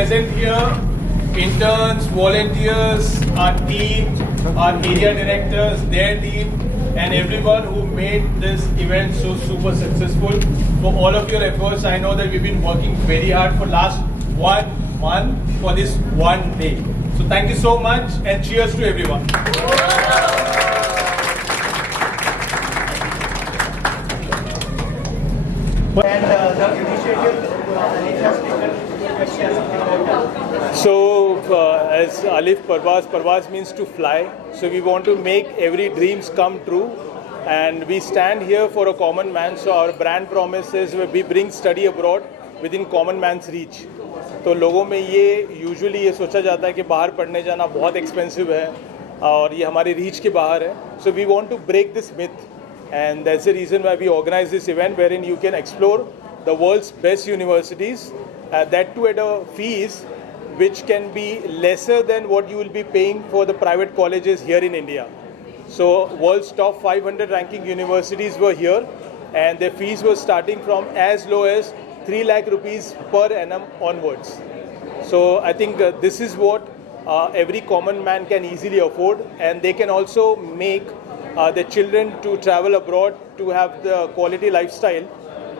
Present here, interns, volunteers, our team, our area directors, their team, and everyone who made this event so super successful. For all of your efforts, I know that we've been working very hard for last 1 month for this one day. So thank you so much and cheers to everyone. And the initiative Alif has taken, let's share something about that. So, as Alif Parvaz means to fly. So we want to make every dreams come true, and we stand here for a common man. So our brand promise is we bring study abroad within common man's reach. तो लोगों में ये usually ये सोचा जाता है कि बाहर पढ़ने जाना बहुत एक्सपेंसिव है और ये हमारी रीच के बाहर है. So we want to break this myth, and that's the reason why we organize this event wherein you can explore the world's best universities, that too at a fees which can be lesser than what you will be paying for the private colleges here in India. So world's top 500 ranking universities were here, and their fees were starting from as low as 3 lakh rupees per annum onwards. So I think this is what every common man can easily afford, and they can also make their children to travel abroad to have the quality lifestyle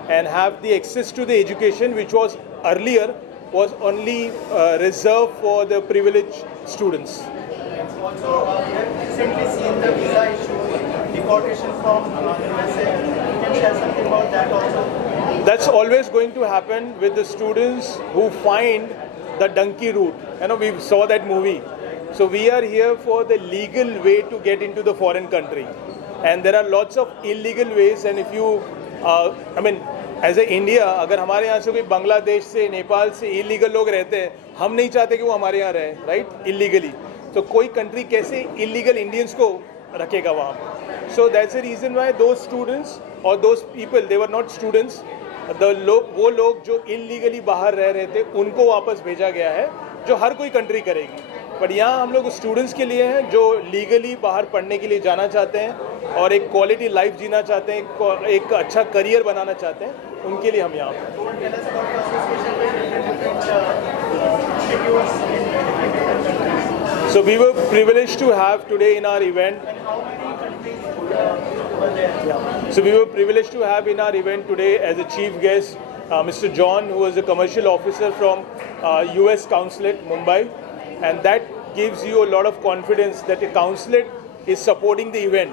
and have the access to the education which was earlier was only reserved for the privileged students. Also, we have recently seen the visa issue, deportation from USA. You can share something about that also? That's always going to happen with the students who find the donkey route. You know, we saw that movie. So we are here for the legal way to get into the foreign country. And there are lots of illegal ways, and if you, as a India, अगर हमारे यहाँ से कोई बांग्लादेश से, नेपाल से illegal लोग रहते हैं, हम नहीं चाहते कि वो हमारे यहाँ रहे, राइट, इलीगली. तो कोई कंट्री कैसे इलीगल इंडियंस को रखेगा वहाँ पर? So that's the reason why दो स्टूडेंट्स और दो people, they were not students, वो लोग जो इलीगली बाहर रह रहे थे उनको वापस भेजा गया है, जो हर कोई कंट्री करेगी. बट यहाँ हम लोग स्टूडेंट्स के लिए हैं जो लीगली बाहर पढ़ने के लिए जाना चाहते हैं और एक क्वालिटी लाइफ जीना चाहते हैं, एक अच्छा करियर बनाना चाहते हैं, उनके लिए हम यहाँ पर. So we were privileged to have today in our event. So we were privileged to have in our event today as a chief guest Mr. John, who was a commercial officer from US Consulate, Mumbai, and that gives you a lot of confidence that the consulate is supporting the event.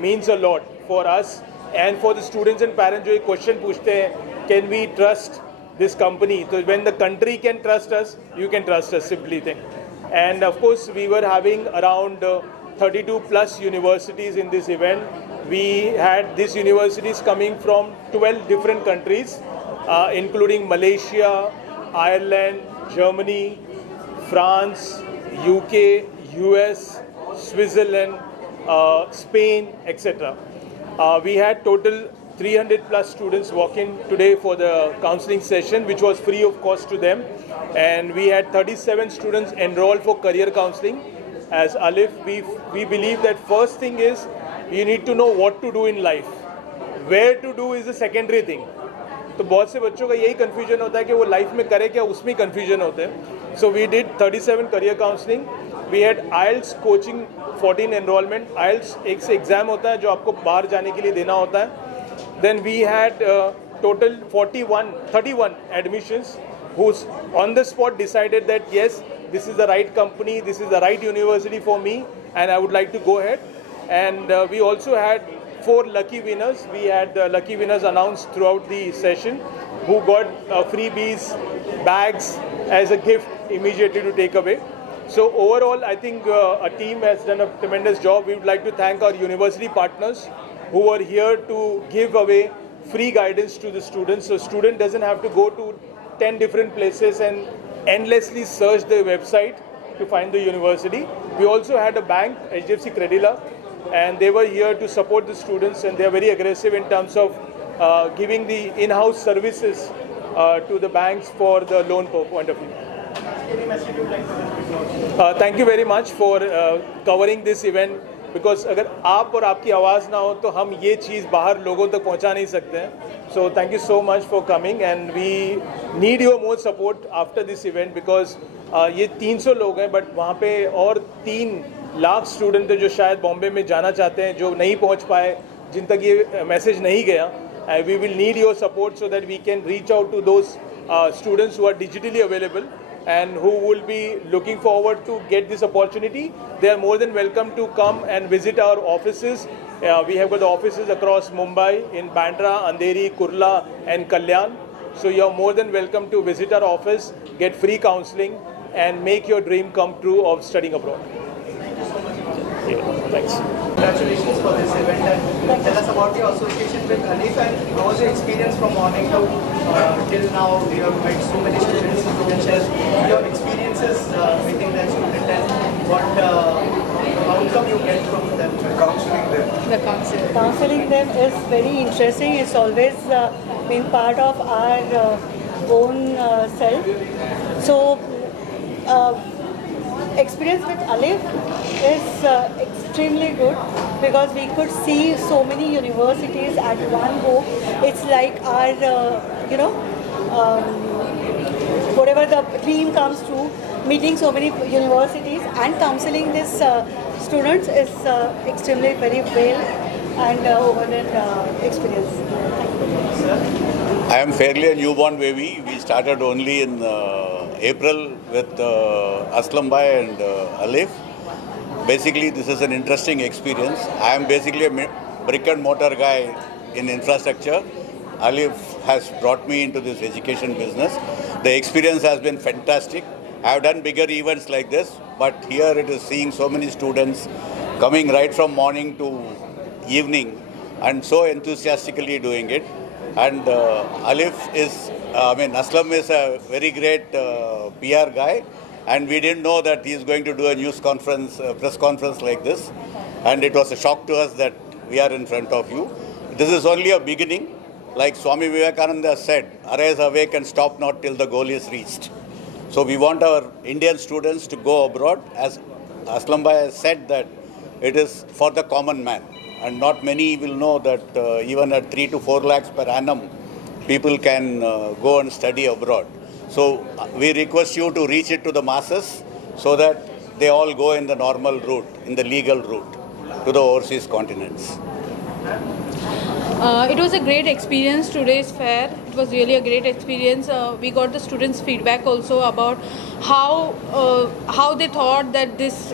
Means a lot for us and for the students and parents. जो एक question पूछते हैं, can we trust this company? So when the country can trust us, you can trust us, simply thing. And of course, we were having around 32 plus universities in this event. We had these universities coming from 12 different countries, including Malaysia, Ireland, Germany, France, UK, US, Switzerland, Spain, etc. We had total 300 plus students walk in today for the counseling session, which was free of cost to them. And we had 37 students enrolled for career counseling. As Alif, we believe that first thing is you need to know what to do in life. Where to do is a secondary thing. तो बहुत से बच्चों का यही confusion होता है कि वो लाइफ में करे क्या, उसमें कन्फ्यूजन होते हैं. So we did 37 career counselling. We had IELTS coaching 14 enrolment. IELTS एक से एग्ज़ाम होता है जो आपको बाहर जाने के लिए देना होता है. Then we had total 31 admissions who's on the spot decided that yes, this is the right company, this is the right university for me, and I would like to go ahead. And we also had 4 lucky winners. We had the lucky winners announced throughout the session who got freebies, bags as a gift immediately to take away. So overall, I think our team has done a tremendous job. We would like to thank our university partners who are here to give away free guidance to the students. So student doesn't have to go to 10 different places and endlessly search the website to find the university. We also had a bank, HDFC Credila, and they were here to support the students, and they are very aggressive in terms of giving the in-house services to the banks for the loan point of view. Any message you would like to give? Thank you very much for covering this event because अगर आप और आपकी आवाज़ ना हो तो हम ये चीज़ बाहर लोगों तक पहुंचा नहीं सकते हैं. So thank you so much for coming and we need your more support after this event because ये 300 लोग हैं बट वहाँ पे और 3 लाख स्टूडेंट हैं जो शायद बॉम्बे में जाना चाहते हैं, जो नहीं पहुँच पाए, जिन तक ये मैसेज नहीं गया. We will need your support so that we can reach out to those students who are digitally available and who will be looking forward to get this opportunity. They are more than welcome to come and visit our offices. We have got offices across Mumbai, in Bandra, Andheri, Kurla and Kalyan. So you are more than welcome to visit our office, get free counseling and make your dream come true of studying abroad. Yeah, thanks. Congratulations for this event and tell us about your association with Alif and how was your experience from morning to till now. You have met so many students. You can share your experiences meeting that student and what outcome you get from them. Counseling them. The counseling them is very interesting. It's always been part of our own self. So experience with Alif is extremely good because we could see so many universities at one go. It's like our, whatever the dream comes true, meeting so many universities and counseling these students is extremely very well and overall experience. I am fairly a newborn baby. We started only in April with Aslam Bhai and Alif. Basically, this is an interesting experience. I am basically a brick and mortar guy in infrastructure. Alif has brought me into this education business. The experience has been fantastic. I have done bigger events like this, but here it is seeing so many students coming right from morning to evening and so enthusiastically doing it. And Aslam is a very great PR guy, and we didn't know that he is going to do a news conference, press conference like this. And it was a shock to us that we are in front of you. This is only a beginning. Like Swami Vivekananda said, arise, awake and stop not till the goal is reached. So we want our Indian students to go abroad. As Aslam Bhai has said, that it is for the common man. And not many will know that even at 3 to 4 lakhs per annum, people can go and study abroad. So we request you to reach it to the masses so that they all go in the normal route, in the legal route, to the overseas continents. It was a great experience, today's fair. It was really a great experience. We got the students' feedback also about how they thought that this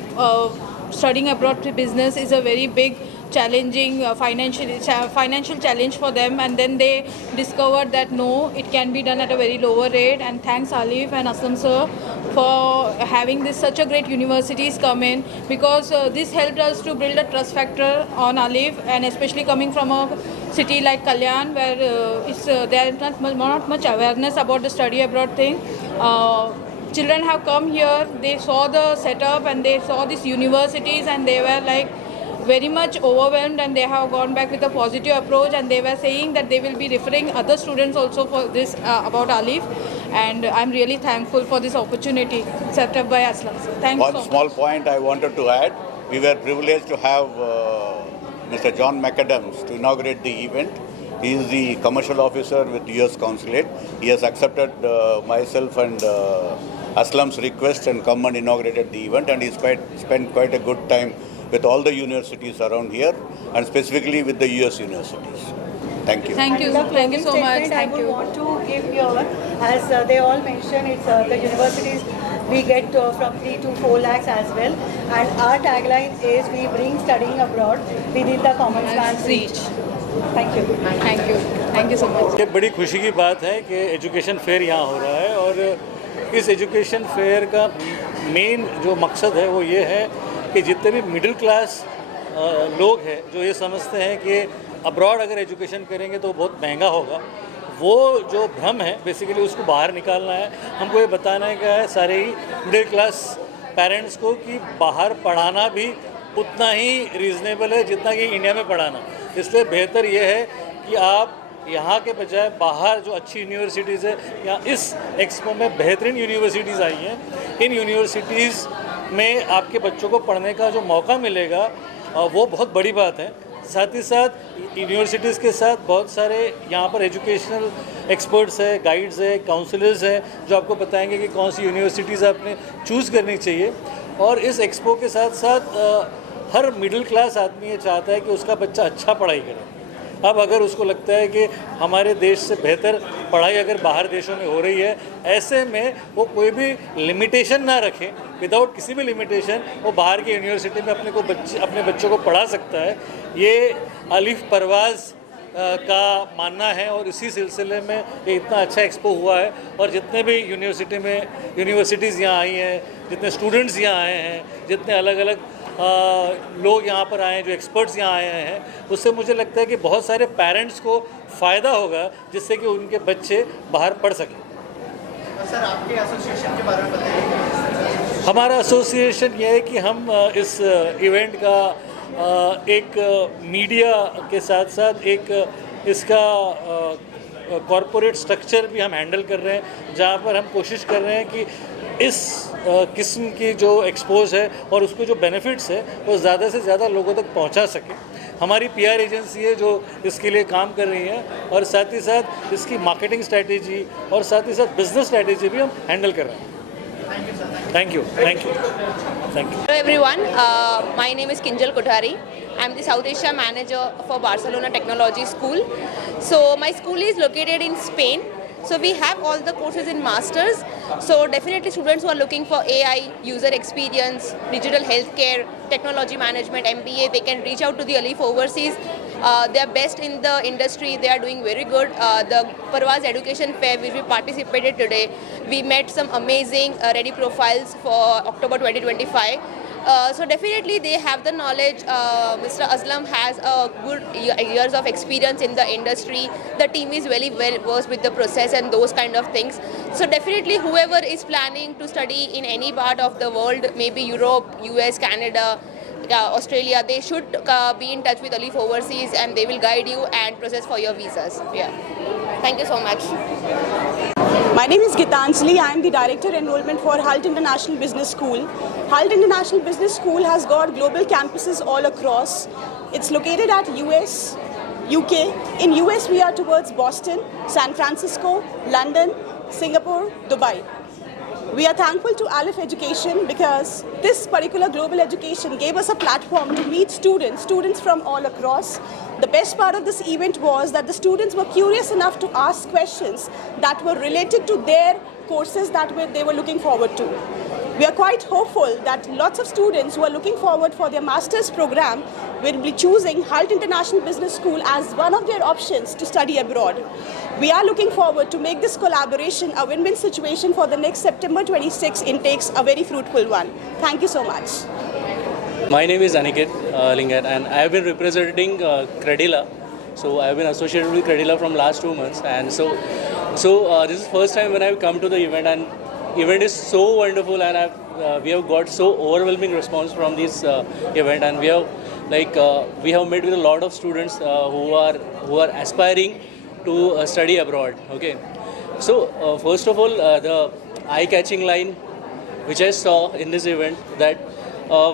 studying abroad business is a very big challenging financial challenge for them, and then they discovered that no, it can be done at a very lower rate. And thanks Alif and Aslam sir for having this such a great universities come in, because this helped us to build a trust factor on Alif, and especially coming from a city like Kalyan where there is not much awareness about the study abroad thing. Children have come here, they saw the setup and they saw these universities, and they were like very much overwhelmed, and they have gone back with a positive approach, and they were saying that they will be referring other students also for this about Alif, and I'm really thankful for this opportunity set up by Aslam. Thanks. One small point I wanted to add. We were privileged to have Mr. John McAdams to inaugurate the event. He is the commercial officer with US Consulate. He has accepted myself and Aslam's request and come and inaugurated the event, and he spent quite a good time with all the universities around here, and specifically with the US universities. Thank you. Thank you. Thank you so much. Thank I you. would want to give here, as they all mentioned, it's the universities we get from 3 to 4 lakhs as well, and our tagline is we bring studying abroad within the common man's reach. Thank you. Thank you. Thank you so much. ये बड़ी खुशी की बात है कि education fair यहाँ हो रहा है, और इस एजुकेशन फेयर का मेन जो मकसद है वो ये है कि जितने भी मिडिल क्लास लोग हैं जो ये समझते हैं कि अब्रॉड अगर एजुकेशन करेंगे तो बहुत महंगा होगा, वो जो भ्रम है बेसिकली उसको बाहर निकालना है। हमको ये बताना है कि सारे ही मिडिल क्लास पेरेंट्स को कि बाहर पढ़ाना भी उतना ही रीज़नेबल है जितना कि इंडिया में पढ़ाना। इसलिए बेहतर ये है कि आप यहाँ के बजाय बाहर जो अच्छी यूनिवर्सिटीज़ है, या इस एक्सपो में बेहतरीन यूनिवर्सिटीज़ आई हैं, इन यूनिवर्सिटीज़ में आपके बच्चों को पढ़ने का जो मौका मिलेगा वो बहुत बड़ी बात है। साथ ही साथ यूनिवर्सिटीज़ के साथ बहुत सारे यहाँ पर एजुकेशनल एक्सपर्ट्स हैं, गाइड्स हैं, काउंसलर्स हैं, जो आपको बताएंगे कि कौन सी यूनिवर्सिटीज़ आपने चूज़ करनी चाहिए। और इस एक्सपो के साथ साथ हर मिडिल क्लास आदमी ये चाहता है कि उसका बच्चा अच्छा पढ़ाई करे। अब अगर उसको लगता है कि हमारे देश से बेहतर पढ़ाई अगर बाहर देशों में हो रही है, ऐसे में वो कोई भी लिमिटेशन ना रखें, विदाउट किसी भी लिमिटेशन वो बाहर की यूनिवर्सिटी में अपने बच्चों को पढ़ा सकता है। ये अलीफ परवाज़ का मानना है और इसी सिलसिले में ये इतना अच्छा एक्सपो हुआ है। और जितने भी यूनिवर्सिटीज़ यहाँ आई हैं, जितने स्टूडेंट्स यहाँ आए हैं, जितने अलग अलग लोग यहाँ पर आए हैं, जो एक्सपर्ट्स यहाँ आए हैं, उससे मुझे लगता है कि बहुत सारे पेरेंट्स को फ़ायदा होगा, जिससे कि उनके बच्चे बाहर पढ़ सकें। सर, आपके एसोसिएशन के बारे में बताइए। हमारा एसोसिएशन ये है कि हम इस इवेंट का एक मीडिया के साथ साथ एक इसका कॉरपोरेट स्ट्रक्चर भी हम हैंडल कर रहे हैं, जहाँ पर हम कोशिश कर रहे हैं कि इस किस्म की जो एक्सपोज है और उसके जो बेनिफिट्स है वो ज़्यादा से ज़्यादा लोगों तक पहुँचा सके। हमारी पीआर एजेंसी है जो इसके लिए काम कर रही है, और साथ ही साथ इसकी मार्केटिंग स्ट्रैटेजी और साथ ही साथ बिजनेस स्ट्रैटेजी भी हम हैंडल कर रहे हैं। Thank you. Hello everyone, my name is Kinjal Kothari. I'm the South Asia manager for Barcelona Technology School. So my school is located in Spain. So we have all the courses in masters. So definitely students who are looking for AI, user experience, digital healthcare, technology management, MBA, they can reach out to the Alif Overseas. They are best in the industry. They are doing very good. The Parvaz Education Fair, which we participated today, we met some amazing ready profiles for October 2025. So definitely they have the knowledge. Mr. Aslam has a good years of experience in the industry. The team is very well versed with the process and those kind of things. So definitely whoever is planning to study in any part of the world, maybe Europe, US, Canada, Australia, they should be in touch with Alif Overseas and they will guide you and process for your visas. Yeah. Thank you so much. My name is Gitanjali. I am the Director Enrollment for HALT International Business School. HALT International Business School has got global campuses all across. It's located at US, UK. In US, we are towards Boston, San Francisco, London, Singapore, Dubai. We are thankful to Alif Education because this particular global education gave us a platform to meet students from all across. The best part of this event was that the students were curious enough to ask questions that were related to their courses that they were looking forward to. We are quite hopeful that lots of students who are looking forward for their master's program will be choosing HALT International Business School as one of their options to study abroad. We are looking forward to make this collaboration a win-win situation for the next September 26 intakes, a very fruitful one. Thank you so much. My name is Aniket Lingat and I have been representing Credila. So I have been associated with Credila from last 2 months, and so this is first time when I have come to the event, and event is so wonderful, and we have got so overwhelming response from this event, and we have met with a lot of students who are aspiring to study abroad. Okay, so first of all, the eye-catching line which I saw in this event, that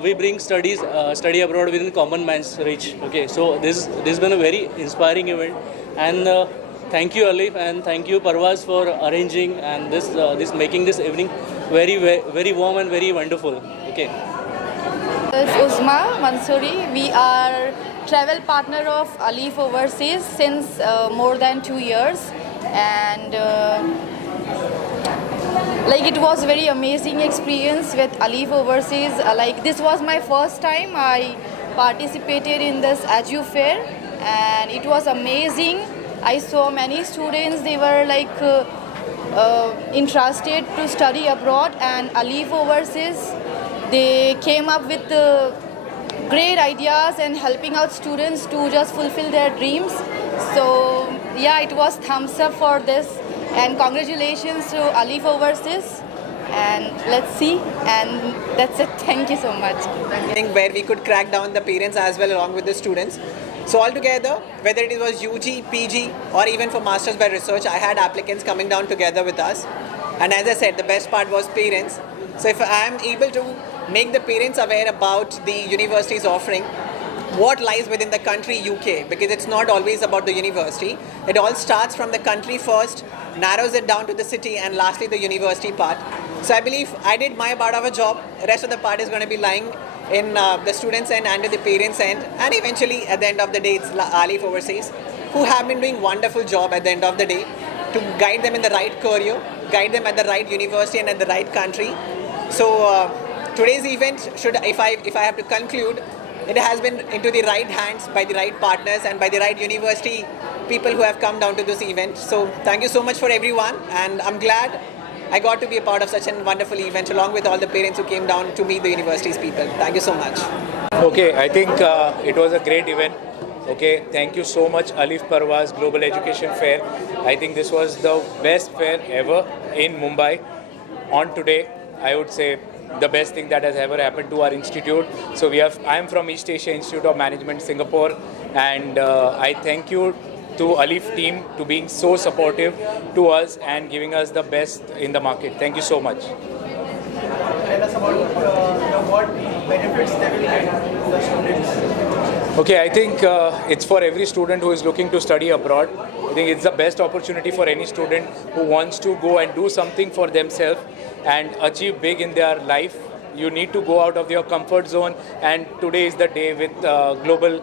we bring study abroad within common man's reach. Okay, so this has been a very inspiring event, and thank you Alif and thank you Parvaz for arranging and this making this evening very, very warm and very wonderful. Okay. It's Uzma Mansoori. We are travel partner of Alif Overseas since more than 2 years, and it was very amazing experience with Alif Overseas. This was my first time I participated in this Edu Fair, and it was amazing. I saw many students, they were interested to study abroad, and Alif Overseas, they came up with great ideas and helping out students to just fulfill their dreams. So yeah, it was thumbs up for this, and congratulations to Alif Overseas, and let's see, and that's it. Thank you so much. Where we could crack down the parents as well along with the students. So altogether, whether it was UG, PG or even for Masters by Research, I had applicants coming down together with us. And as I said, the best part was parents. So if I am able to make the parents aware about the university's offering, what lies within the country UK, because it's not always about the university. It all starts from the country first, narrows it down to the city, and lastly the university part. So I believe I did my part of a job. The rest of the part is going to be lying in the students' end and the parents' end, and eventually at the end of the day it's Alif Overseas, who have been doing wonderful job at the end of the day to guide them in the right career, guide them at the right university and at the right country. So today's event, if I have to conclude, it has been into the right hands by the right partners and by the right university people who have come down to this event. So thank you so much for everyone, and I'm glad I got to be a part of such a wonderful event along with all the parents who came down to meet the university's people. Thank you so much. Okay, I think it was a great event. Okay, thank you so much, Alif Parvaz Global Education Fair. I think this was the best fair ever in Mumbai. On today, I would say the best thing that has ever happened to our institute. So I am from East Asia Institute of Management, Singapore, and I thank you to Alif team to being so supportive to us and giving us the best in the market. Thank you so much. Tell us about what benefits they will get to the students. Okay, I think it's for every student who is looking to study abroad. I think it's the best opportunity for any student who wants to go and do something for themselves and achieve big in their life. You need to go out of your comfort zone, and today is the day with Global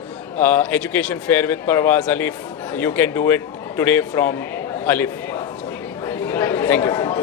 Education Fair with Parvaz Alif. You can do it today from Alif. Thank you.